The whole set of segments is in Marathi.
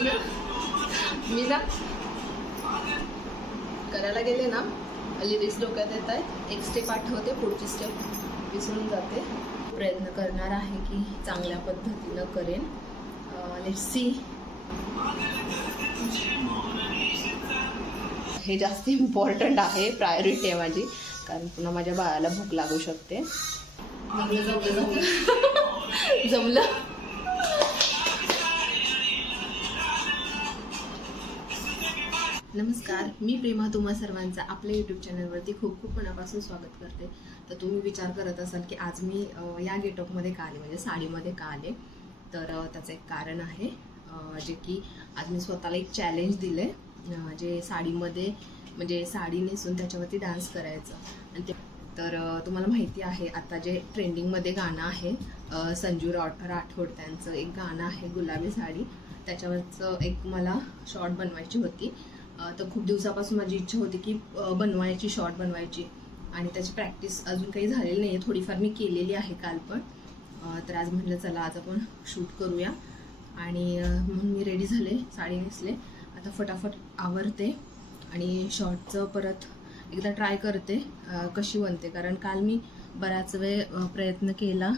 मी ना करायला गेले ना लिरिक्स डोक्यात येत आहेत. एक स्टेप आठवते पुढची स्टेप विसरून जाते. प्रयत्न करणार आहे की चांगल्या पद्धतीनं करेन. लेट सी हे जास्त इम्पॉर्टंट आहे प्रायोरिटी आहे माझी. कारण पुन्हा माझ्या बाळाला भूक लागू शकते. जमलं जमलं. जमलं? नमस्कार मी प्रेमा तुम्हा सर्वांचा आपल्या यूट्यूब चॅनलवरती खूप खूप मनापासून स्वागत करते. तर तुम्ही विचार करत असाल की आज मी या गेटअपमध्ये का आले? म्हणजे साडीमध्ये का आले? तर त्याचं एक कारण आहे जे की आज मी स्वतःला एक चॅलेंज दिलं आहे जे साडीमध्ये म्हणजे साडी नेसून त्याच्यावरती डान्स करायचं. आणि ते तर तुम्हाला माहिती आहे आता जे ट्रेंडिंगमध्ये गाणं आहे संजू रा राठोड त्यांचं एक गाणं आहे गुलाबी साडी. त्याच्यावरचं एक मला शॉर्ट बनवायची होती. तर खूप दिवसापासून माझी इच्छा होती की बनवायची शॉर्ट बनवायची. आणि त्याची प्रॅक्टिस अजून काही झालेली नाही आहे थोडीफार मी केलेली आहे काल पण. तर आज म्हटलं चला आज आपण शूट करूया. आणि म्हणून मी रेडी झाले साडी नेसले. आता फटाफट आवरते आणि शॉर्टचं परत एकदा ट्राय करते कशी बनते. कारण काल मी बराच वेळ प्रयत्न केला.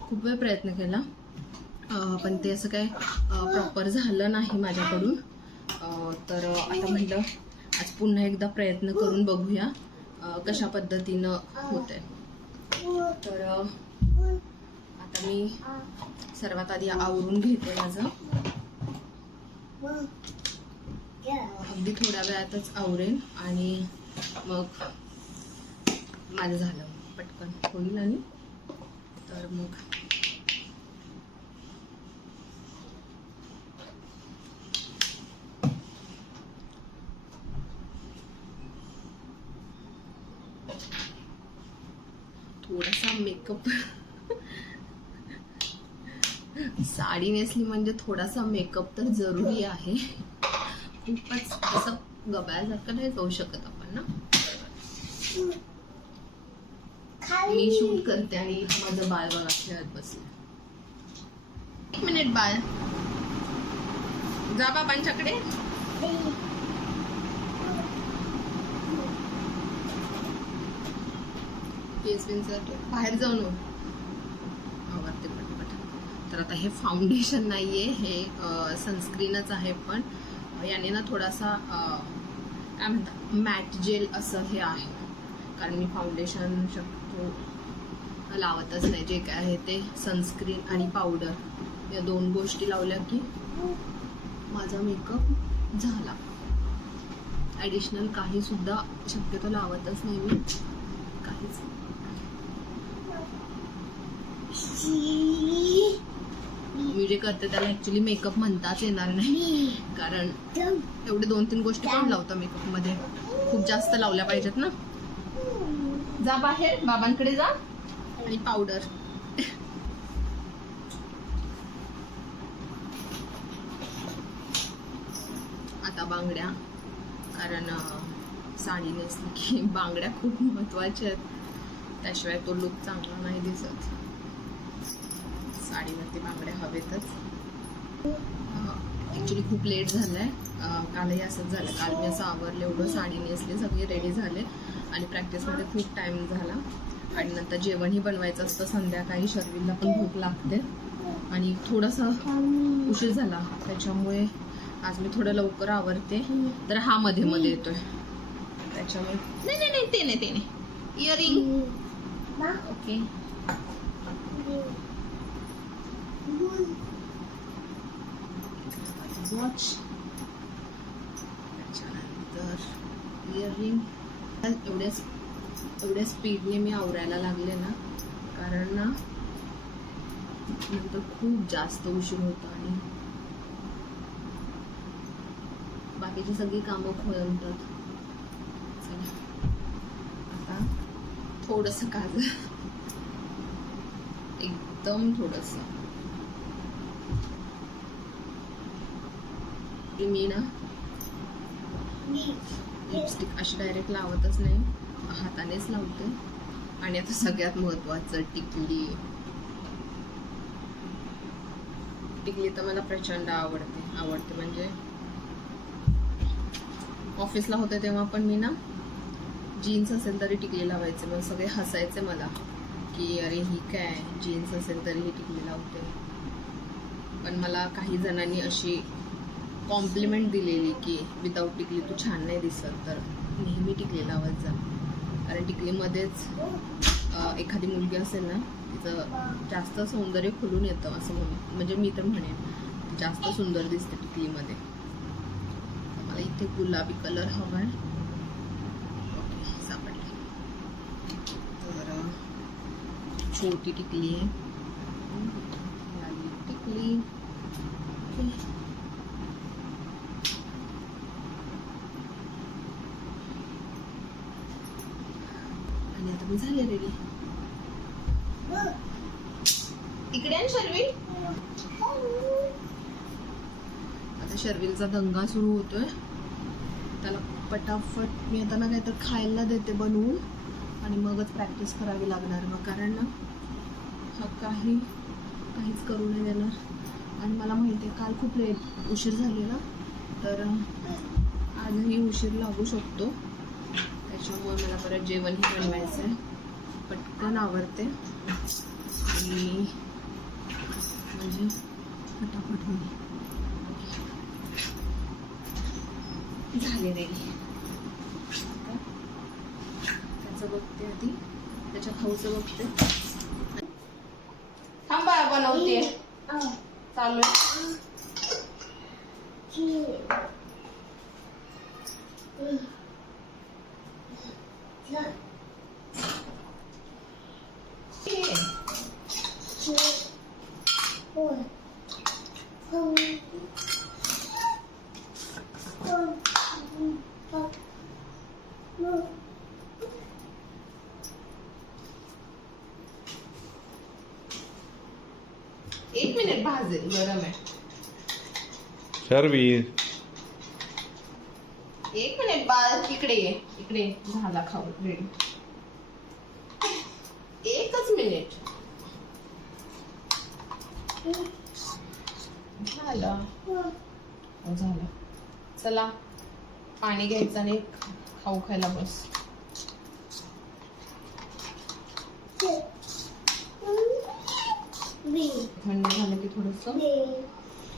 खूप वेळ प्रयत्न केला. पण ते असं काय प्रॉपर झालं नाही माझ्याकडून. तर आता म्हटलं आज पुन्हा एकदा प्रयत्न करून बघूया कशा पद्धतीनं होत आहे तर आता मी सर्वात आधी आवरून घेते माझं. अगदी थोड्या वेळातच आवरेन आणि मग माझं झालं. पटकन होईल आणि? तर मग थोडासा मेकअप साडी नेसली म्हणजे थोडासा मेकअप तर जरुरी आहे. खूपच असं गबाळ्यासारखं नाही जाऊ शकत आपण ना. मी शूट करते आणि माझं बाळ बघा खेळत बसले. एक मिनिट बाळ. जा बाबांच्याकडे. केस विंचर बाहेर जाऊ नको हो. आवडते पटपट. तर आता हे फाउंडेशन आहे हे सनस्क्रीनच आहे पण याने ना थोडासा काय म्हणतात मॅट जेल असं हे आहे. कारण मी फाउंडेशन शकतो लावतच नाही. जे काय आहे ते सनस्क्रीन आणि पावडर या दोन गोष्टी लावल्या की माझा मेकअप झाला. ॲडिशनल काही सुद्धा शक्यतो लावतच नाही मी. काहीच मी जे करते त्याला ऍक्च्युली मेकअप म्हणताच येणार नाही. कारण एवढे दोन तीन गोष्टी पण लावतो मेकअपमध्ये. खूप जास्त लावल्या पाहिजेत ना. जा बाहेर बाबांकडे जा. आणि पावडर आता बांगड्या. कारण साडी नेसली की बांगड्या खूप महत्त्वाच्या आहेत. त्याशिवाय तो लुक चांगला नाही दिसत. साडीवरती बांगड्या हवेतच. ॲक्च्युली खूप लेट झालंय. अं, कालही असंच झालं. काल मी असं आवरलं एवढं साडी नेसली सगळे रेडी झाले. आणि प्रॅक्टिसमध्ये खूप टाइम झाला. आणि नंतर जेवणही बनवायचं असतं. संध्याकाळी शर्विलला पण भूक लागते. आणि थोडासा उशीर झाला. त्याच्यामुळे आज मी थोडं लवकर आवरते. तर हा मध्ये मध्ये येतोय. त्याच्यामुळे नाही नाही नाही ते नाही ते नाही. इयरिंग ओके वॉच त्याच्यानंतर इयरिंग एवढ्या एवढ्या स्पीडने मी आवरायला लागले ना कारण ना नंतर खूप जास्त उशीर होतो आणि बाकीची सगळी कामं खोळंबतात आता थोडस काजळ. एकदम थोडस. मी ना लिपस्टिक अशी डायरेक्ट लावतच नाही. हातानेच लावते. आणि आता सगळ्यात महत्वाचं टिकली. टिकली तर मला प्रचंड आवडते. आवडते म्हणजे ऑफिसला होते तेव्हा पण मी ना जीन्स असेल तरी टिकली लावायचे. मग सगळे हसायचे मला की अरे ही काय? जीन्स असेल तरी ही टिकली लावते. पण मला काही जणांनी अशी कॉम्प्लिमेंट दिलेली की विदाऊट टिकली तू छान नाही दिसत तर नेहमी टिकली लावत जा. कारण टिकलीमध्येच एखादी मुलगी असेल ना तिचं जास्त सौंदर्य खुलून येतं असं म्हणून म्हणजे मी तर म्हणेन जास्त सुंदर दिसते टिकलीमध्ये. मला इथे गुलाबी कलर हवा आहे. ओके सापडली. तर छोटी टिकली आहे. लाली टिकली. ओके. झाले रेडी इकडे आहे शर्विल आता शर्विलचा दंगा सुरू होतोय. त्याला पटाफट मी आता ना काहीतर खायला देते बनवून. आणि मगच प्रॅक्टिस करावी लागणार मग. कारण ना हा काही काहीच करू नाही देणार. आणि मला माहिती आहे काल खूप लेट उशीर झालेला. तर आजही उशीर लागू शकतो. त्याच्यामुळे मला परत जेवणही बनवायचं आहे पटकन आवडते आणि म्हणजे फटाफट होईल. झाले रेडी. त्याचं बघते आधी. त्याच्या खाऊचं बघते. थांबा बनवते. चालू आहे एक मिनिट भाजेल गरम आहे शर्वीर एक मिनिट बाळ इकडे ये. इकडे. झाला खाऊ. रेडी. एकच मिनिट. झालं. हो, झालं. चला. पाणी घ्यायचं आणि खाऊ खायला बस. थंड झालं की थोडस.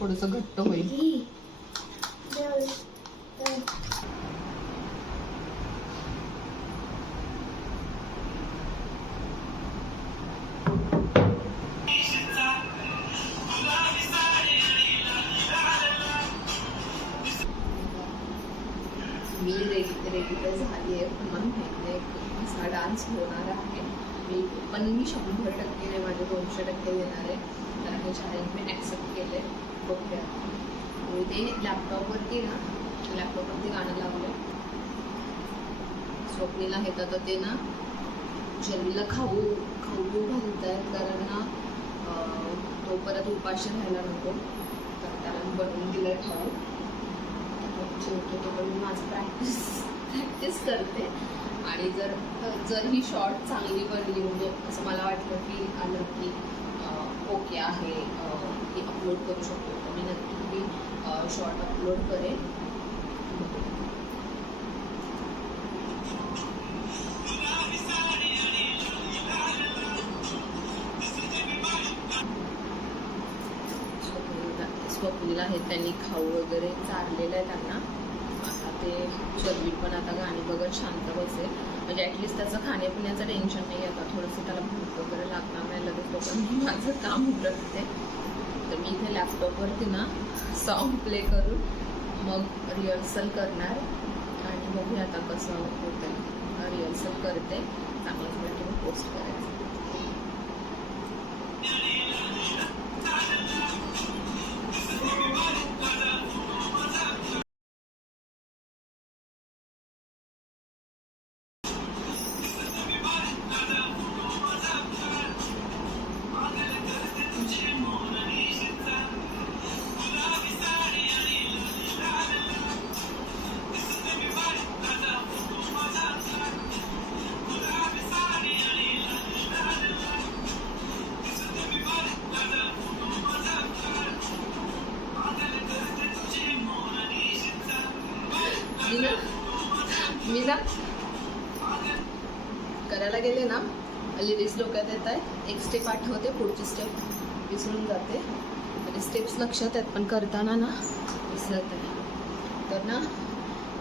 थोडस घट्ट होईल. मी रेडी झाली आहे पण मला आहे नाही कसा डान्स होणार आहे. मी पण मी शंभर टक्के नाही माझे दोनशे टक्के देणार आहे. कारण हे चॅलेंज मी ॲक्सेप्ट केले ओके आणि ते लॅपटॉपवरती ना लॅपटॉपवरती गाणं लावलं स्वप्नीला हे तर ते ना जन्मीला खाऊ खाऊ घालतायत घालत आहेत कारण ना तो परत उपाशी राहायला नको. तर त्याला बनवून दिलंय खाऊ. जेवतो तो पण माझं प्रॅक्टिस प्रॅक्टिस करते. आणि जर जर ही शॉर्ट चांगली बनली म्हणजे असं मला वाटलं की आलं की ओके आहे की अपलोड करू शकतो. तर मी नक्की मी शॉर्ट अपलोड करेन. स्वप्नीला स्वप्नीला त्यांनी खाऊ वगैरे चारलेलं आहे त्यांना. आता ते शर्वी पण आता गाणी बघत शांत बसेल. म्हणजे ॲटलिस्ट त्याचं खाण्यापिण्याचं टेन्शन नाही आता. थोडंसं त्याला भूक वगैरे लागणार नाही लगेच तोपर्यंत मी माझं काम उरकते तर मी इथे लॅपटॉपवरती ना सॉन्ग प्ले करून मग रिहर्सल करणार आणि बघूया आता कसं होतं रिहर्सल करते. चांगलं थोडं पोस्ट करायचं. स्टेप आठवते पुढची स्टेप विसरून जाते. आणि स्टेप्स लक्षात आहेत पण करताना ना विसरत आहे. तर ना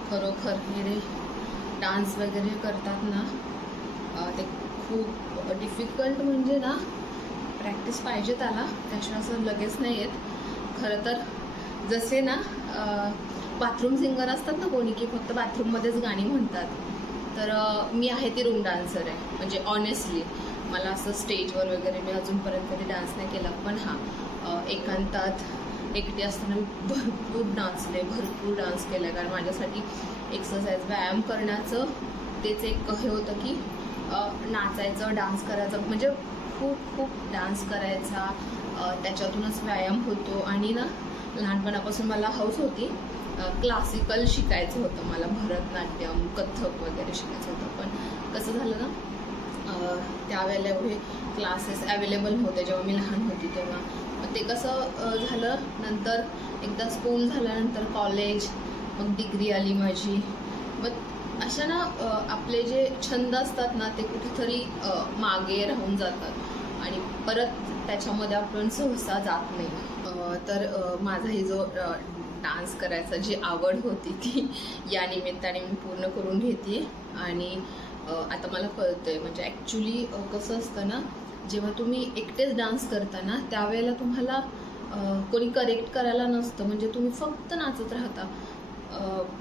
खरोखर हे रे डान्स वगैरे करतात ना ते खूप डिफिकल्ट म्हणजे ना प्रॅक्टिस पाहिजे त्याला. त्याशिवाय असं लगेच नाही येत. खरं तर जसे ना बाथरूम सिंगर असतात ना कोणी की फक्त बाथरूममध्येच गाणी म्हणतात. तर मी आहे ती रूम डान्सर आहे. म्हणजे ऑनेस्टली मला असं स्टेजवर वगैरे मी अजूनपर्यंत कधी डान्स नाही केला पण हां एकांतात एकटी असताना मी भरपूर डान्सले भरपूर डान्स केला. कारण माझ्यासाठी एक्सरसाइज व्यायाम करण्याचं तेच एक हे होतं की नाचायचं डान्स करायचं म्हणजे खूप खूप डान्स करायचा. त्याच्यातूनच व्यायाम होतो. आणि ना लहानपणापासून मला हौस होती क्लासिकल शिकायचं होतं मला भरतनाट्यम कथ्थक वगैरे शिकायचं होतं. पण कसं झालं ना त्यावेळेला एवढे क्लासेस अवेलेबल होते जेव्हा मी लहान होती तेव्हा. मग ते कसं झालं नंतर एकदा स्कूल झाल्यानंतर कॉलेज मग डिग्री आली माझी. मग अशा ना आपले जे छंद असतात ना ते कुठेतरी मागे राहून जातात. आणि परत त्याच्यामध्ये आपण सहसा जात नाही. तर माझा ही जो डान्स करायचा जी आवड होती ती या निमित्ताने मी पूर्ण करून घेते. आणि आता मला कळतंय. म्हणजे ॲक्च्युली कसं असतं ना जेव्हा तुम्ही एकटेच डान्स करता ना त्यावेळेला तुम्हाला कोणी करेक्ट करायला नसतं. म्हणजे तुम्ही फक्त नाचत राहता.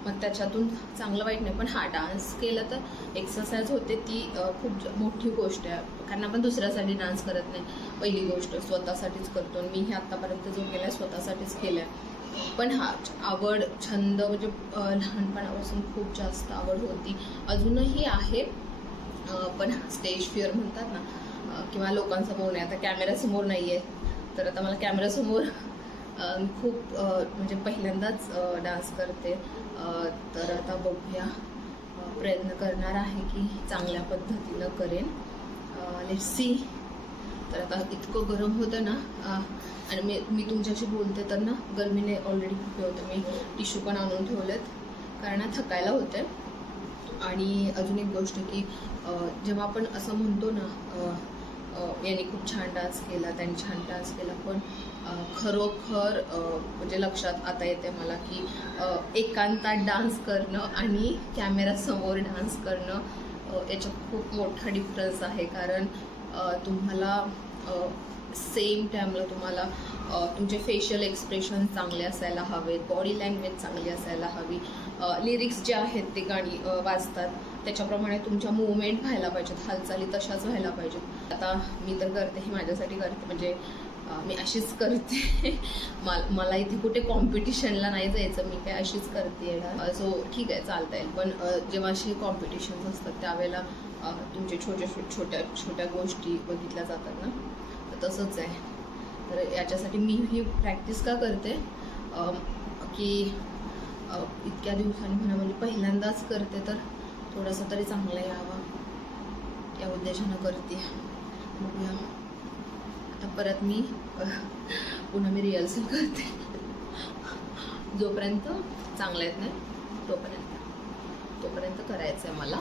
मग त्याच्यातून चांगलं वाईट नाही. पण हा डान्स केला तर एक्सरसाइज होते ती खूप मोठी गोष्ट आहे. कारण आपण दुसऱ्यासाठी डान्स करत नाही. पहिली गोष्ट स्वतःसाठीच करतो. मी हे आत्तापर्यंत जो केला आहे स्वतःसाठीच केला आहे पण हा आवड छंद म्हणजे लहानपणापासून खूप जास्त आवड होती. अजूनही आहे. पण हा स्टेज फिअर म्हणतात ना किंवा लोकांसमोर नाही. आता कॅमेऱ्यासमोर नाही आहे तर आता मला कॅमेऱ्यासमोर खूप म्हणजे पहिल्यांदाच डान्स करते. तर आता बघूया. प्रयत्न करणार आहे की चांगल्या पद्धतीनं करेन. लेट सी तर आता इतकं गरम होतं ना आणि मी मी तुमच्याशी बोलते तर ना गरमीने ऑलरेडी खूप होतं. मी टिश्यू पण आणून ठेवलेत कारण थकायला होते आणि अजून एक गोष्ट की जेव्हा आपण असं म्हणतो ना यांनी खूप छान डान्स केला त्यांनी छान डान्स केला पण खरोखर म्हणजे लक्षात आता येते मला की एकांतात डान्स करणं आणि कॅमेरासमोर डान्स करणं याच्यात खूप मोठा डिफरन्स आहे. कारण तुम्हाला सेम टाईमला तुम्हाला तुमचे फेशियल एक्सप्रेशन चांगले असायला हवेत बॉडी लँग्वेज चांगली असायला हवी. लिरिक्स जे आहेत ते गाणी वाजतात. त्याच्याप्रमाणे तुमच्या मुवमेंट व्हायला पाहिजेत हालचाली तशाच व्हायला पाहिजेत. आता मी तर करते हे माझ्यासाठी करते म्हणजे मी अशीच करते. मला मला इथे कुठे कॉम्पिटिशनला नाही जायचं मी काय अशीच करते. सो ठीक आहे चालता येईल पण जेव्हा असे कॉम्पिटिशन्स असतात त्यावेळेला अ, तुमचे छोट्या छोट्या छोट्या गोष्टी बघितल्या जातात ना? तर तसंच आहे. तर याच्यासाठी मी ही प्रॅक्टिस का करते? की इतक्या दिवसांनी म्हणा म्हणजे पहिल्यांदाच करते तर थोडासा तरी चांगला यावं. या उद्देशानं करते. बघूया. आता परत मी पुन्हा मी रिहर्सल करते. जोपर्यंत चांगला येत नाही तोपर्यंत. तोपर्यंत करायचं आहे मला.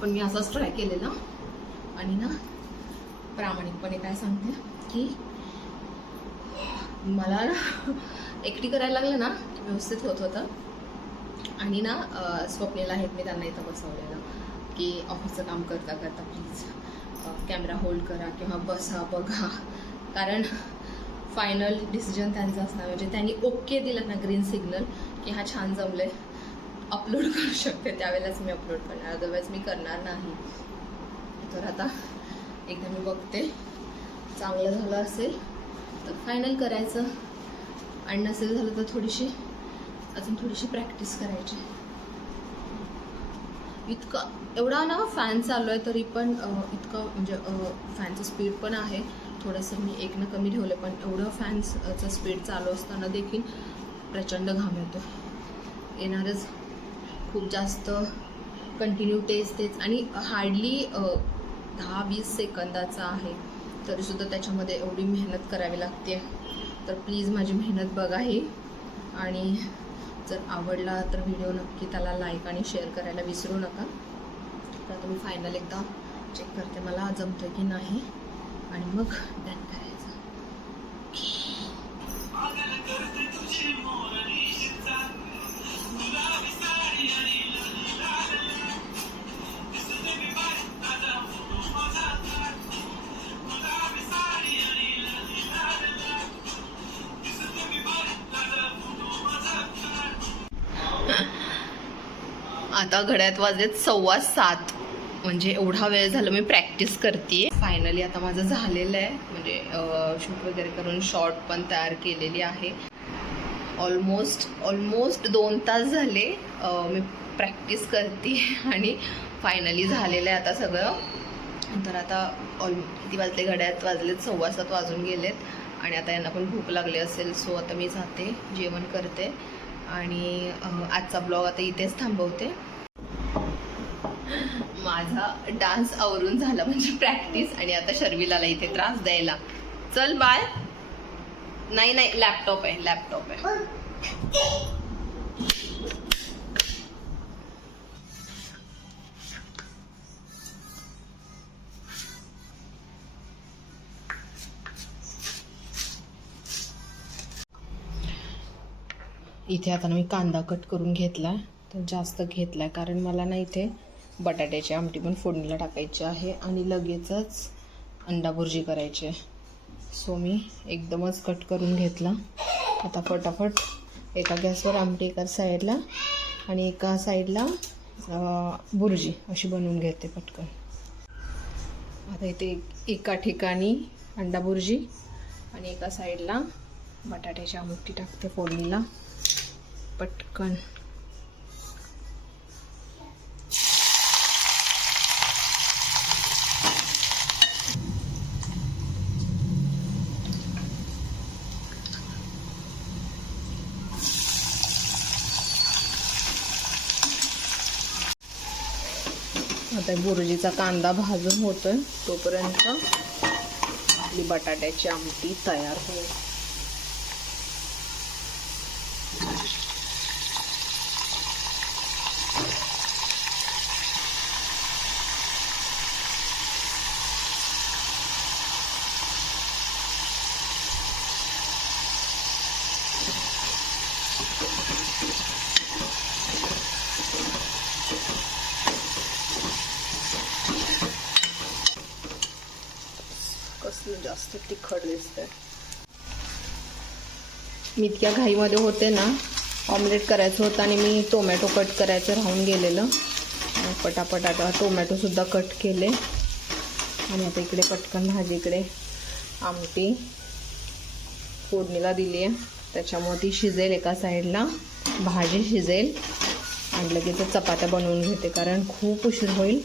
पण मी असाच ट्राय केलेला. आणि ना प्रामाणिकपणे काय सांगते की मला ना एकटी करायला लागलं ना व्यवस्थित होत होतं. आणि ना स्वप्नेला आहेत मी त्यांना इथं बसवलेलं की ऑफिसचं काम करता करता प्लीज कॅमेरा होल्ड करा किंवा बसा बघा. कारण फायनल डिसिजन त्यांचा असणार. म्हणजे त्यांनी ओके दिलं ना ग्रीन सिग्नल की हा छान जमलं आहे अपलोड करू शकते त्यावेळेलाच मी अपलोड करणार. अदरवाईज मी करणार नाही. तर आता एकदा मी बघते. चांगलं झालं असेल तर फायनल करायचं. आणि नसेल झालं तर थोडीशी अजून थोडीशी प्रॅक्टिस करायची. इतकं एवढा ना फॅन चालू आहे तरी पण इतकं म्हणजे फॅनचं स्पीड पण आहे. थोडंसं मी एकनं कमी ठेवलं पण एवढं फॅन्सचं स्पीड चालू असताना देखील प्रचंड घाम येतो येणारच. खूप जास्त कंटिन्यू तेच तेच. आणि हार्डली दहा वीस सेकंदाचा आहे. तरीसुद्धा त्याच्यामध्ये एवढी मेहनत करावी लागते. तर प्लीज माझी मेहनत बघा ही आणि जर आवडला तर व्हिडिओ नक्की त्याला लाईक आणि शेअर करायला विसरू नका. तर आता मी फायनल एकदा चेक करते मला जमतं की नाही. आणि मग आता घड्यात वाजलेत सव्वा सात. म्हणजे एवढा वेळ झाला मी प्रॅक्टिस करते फायनली आता माझं झालेलं आहे. म्हणजे शूट वगैरे करून शॉर्ट पण तयार केलेली आहे. ऑलमोस्ट ऑलमोस्ट दोन तास झाले मी प्रॅक्टिस करते आणि फायनली झालेलं आहे आता सगळं. तर आता ऑल किती वाजले? घड्यात वाजलेत सव्वा सात वाजून गेलेत. आणि आता यांना पण भूक लागली असेल सो आता मी जाते जेवण करते. आणि आजचा ब्लॉग आता इथेच थांबवते. माझा डान्स आवरून झाला म्हणजे प्रॅक्टिस आणि आता शर्विलाला इथे त्रास द्यायला. चल बाय नाही नाही लॅपटॉप आहे लॅपटॉप आहे. इथे आता मी कांदा कट करून घेतला तर जास्त घेतला कारण मला ना इथे बटाट्याची आमटी पण फोडणीला टाकायची आहे आणि लगेचच अंडा भुर्जी करायची. आहे सो मी एकदमच कट करून घेतला. आता फटाफट एका गॅसवर आमटी एका साईडला आणि एका साईडला भुर्जी अशी बनवून घेते पटकन. आता इथे एका ठिकाणी अंडा भुर्जी आणि एका साईडला बटाट्याची आमटी टाकते फोडणीला. पटकन. आता बुर्जीचा कांदा भाजून होतोय. तोपर्यंत आपली बटाट्याची आमटी तयार होईल. जास्त तिखट दिसतंय. मी इतक्या घाईमध्ये होते ना ऑमलेट करायचं होतं आणि मी टोमॅटो कट करायचं राहून गेलेलं. पटापट आता टोमॅटोसुद्धा कट केले. आणि आता इकडे पटकन भाजीकडे आमटी फोडणीला दिली आहे. त्याच्यामुळे ती शिजेल एका साईडला भाजी शिजेल आणि लगेच चपात्या बनवून घेते कारण खूप उशीर होईल.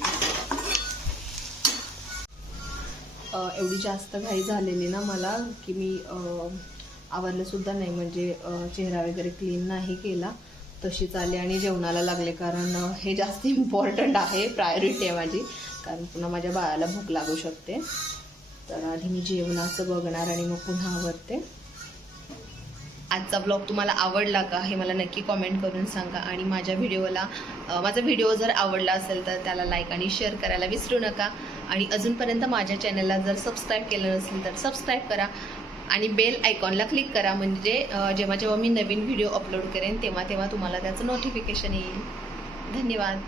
एवढी जास्त घाई झालेली ना मला की मी आवरलंसुद्धा नाही. म्हणजे चेहरा वगैरे क्लीन नाही केला. तशीच आली आणि जेवणाला लागले कारण हे जास्त इम्पॉर्टंट आहे प्रायोरिटी आहे माझी. कारण पुन्हा माझ्या बाळाला भूक लागू शकते. तर आधी मी जेवणाचं बघणार आणि मग पुन्हा आवरते. आजचा ब्लॉग तुम्हाला आवडला का हे मला नक्की कॉमेंट करून सांगा. आणि माझ्या व्हिडिओला माझा व्हिडिओ जर आवडला असेल तर त्याला लाईक आणि शेअर करायला विसरू नका. आणि अजूनपर्यंत माझ्या चॅनलला जर सबस्क्राईब केलं नसेल तर सबस्क्राईब करा आणि बेल आयकॉनला क्लिक करा. म्हणजे जेव्हा जेव्हा मी नवीन व्हिडिओ अपलोड करेन तेव्हा तेव्हा तुम्हाला त्याचं नोटिफिकेशन येईल. धन्यवाद.